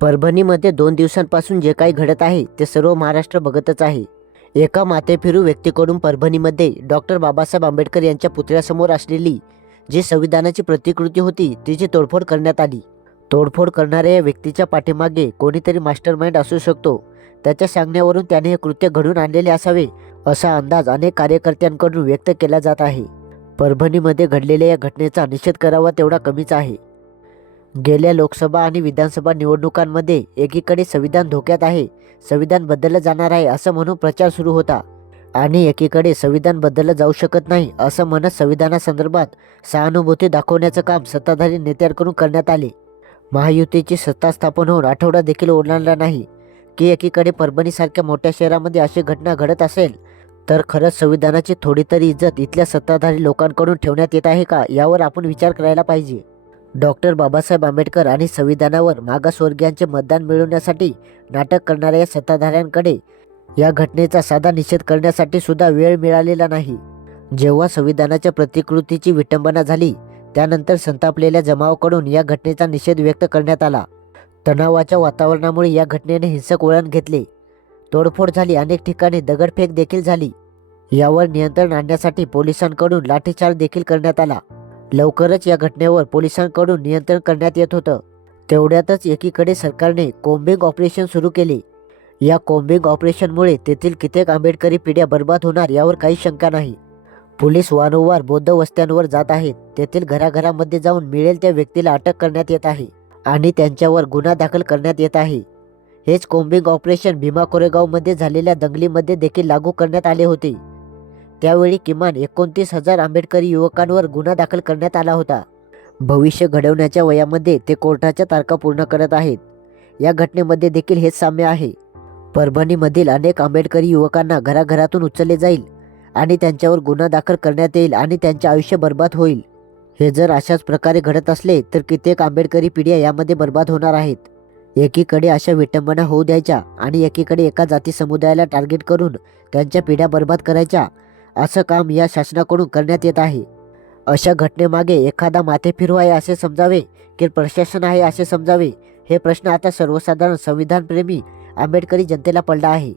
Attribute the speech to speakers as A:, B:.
A: परभणीमध्ये दोन दिवसांपासून जे काही घडत आहे ते सर्व महाराष्ट्र बघतच आहे. एका माथेफिरू व्यक्तीकडून परभणीमध्ये डॉक्टर बाबासाहेब आंबेडकर यांच्या पुतळ्यासमोर असलेली जी संविधानाची प्रतिकृती होती तिची तोडफोड करण्यात आली. तोडफोड करणाऱ्या या व्यक्तीच्या पाठीमागे कोणीतरी मास्टर माइंड असू शकतो. त्याच्या सांगण्यावरून त्याने हे कृत्य घडून आणलेले असावे असा अंदाज अनेक कार्यकर्त्यांकडून व्यक्त केला जात आहे. परभणीमध्ये घडलेल्या या घटनेचा निषेध करावा तेवढा कमीच आहे. गेल्या लोकसभा आणि विधानसभा निवडणुकांमध्ये एकीकडे संविधान धोक्यात आहे संविधान बदललं जाणार आहे असं म्हणून प्रचार सुरू होता. आणि एकीकडे संविधान बदललं जाऊ शकत नाही असं म्हणत संविधानासंदर्भात सहानुभूती दाखवण्याचं काम सत्ताधारी नेत्यांकडून करण्यात आले. महायुतीची सत्ता स्थापन होऊन आठवडा देखील ओलांडला नाही. की एकीकडे परभणीसारख्या मोठ्या शहरामध्ये अशी घटना घडत असेल तर खरंच संविधानाची थोडी तरी इज्जत इथल्या सत्ताधारी लोकांकडून ठेवण्यात येत आहे का यावर आपण विचार करायला पाहिजे. डॉक्टर बाबासाहेब आंबेडकर आणि संविधानावर मागासवर्गीयांचे मतदान मिळवण्यासाठी नाटक करणाऱ्या या सत्ताधाऱ्यांकडे या घटनेचा साधा निषेध करण्यासाठी सुद्धा वेळ मिळालेला नाही. जेव्हा संविधानाच्या प्रतिकृतीची विटंबना झाली त्यानंतर संतापलेल्या जमावाकडून या घटनेचा निषेध व्यक्त करण्यात आला. तणावाच्या वातावरणामुळे या घटनेने हिंसक वळण घेतले. तोडफोड झाली अनेक ठिकाणी दगडफेक देखील झाली. यावर नियंत्रण आणण्यासाठी पोलिसांकडून लाठीचार्ज देखील करण्यात आला. लवकरच या घटनेवर पोलिसांकडून नियंत्रण करण्यात येत होतं. तेवढ्यातच एकीकडे सरकारने कोम्बिंग ऑपरेशन सुरू केले. या कोम्बिंग ऑपरेशनमुळे तेथील कित्येक आंबेडकरी पिढ्या बर्बाद होणार यावर काही शंका नाही. पोलीस वारंवार बौद्ध वस्त्यांवर जात आहेत. तेथील घराघरामध्ये जाऊन मिळेल त्या व्यक्तीला अटक करण्यात येत आहे आणि त्यांच्यावर गुन्हा दाखल करण्यात येत आहे. हेच कोम्बिंग ऑपरेशन भीमा कोरेगावमध्ये झालेल्या दंगलीमध्ये देखील लागू करण्यात आले होते. त्यावेळी किमान एकोणतीस हजार आंबेडकरी युवकांवर गुन्हा दाखल करण्यात आला होता. भविष्य घडवण्याच्या वयामध्ये ते कोर्टाच्या तारखा पूर्ण करत आहेत. या घटनेमध्ये देखील हेच साम्य आहे. परभणीमधील अनेक आंबेडकरी युवकांना घराघरातून उचलले जाईल आणि त्यांच्यावर गुन्हा दाखल करण्यात येईल आणि त्यांचे आयुष्य बर्बाद होईल. हे जर अशाच प्रकारे घडत असले तर कित्येक आंबेडकरी पिढ्या यामध्ये बर्बाद होणार आहेत. एकीकडे अशा विटंबना होऊ द्यायच्या आणि एकीकडे एका जाती समुदायाला टार्गेट करून त्यांच्या पिढ्या बर्बाद करायच्या असं काम या शासनाकडून करण्यात येत आहे. अशा घटनेमागे एखादा माथेफिरू आहे असे समजावे की प्रशासन आहे असे समजावे हे प्रश्न आता सर्वसाधारण संविधानप्रेमी आंबेडकरी जनतेला पडला आहे.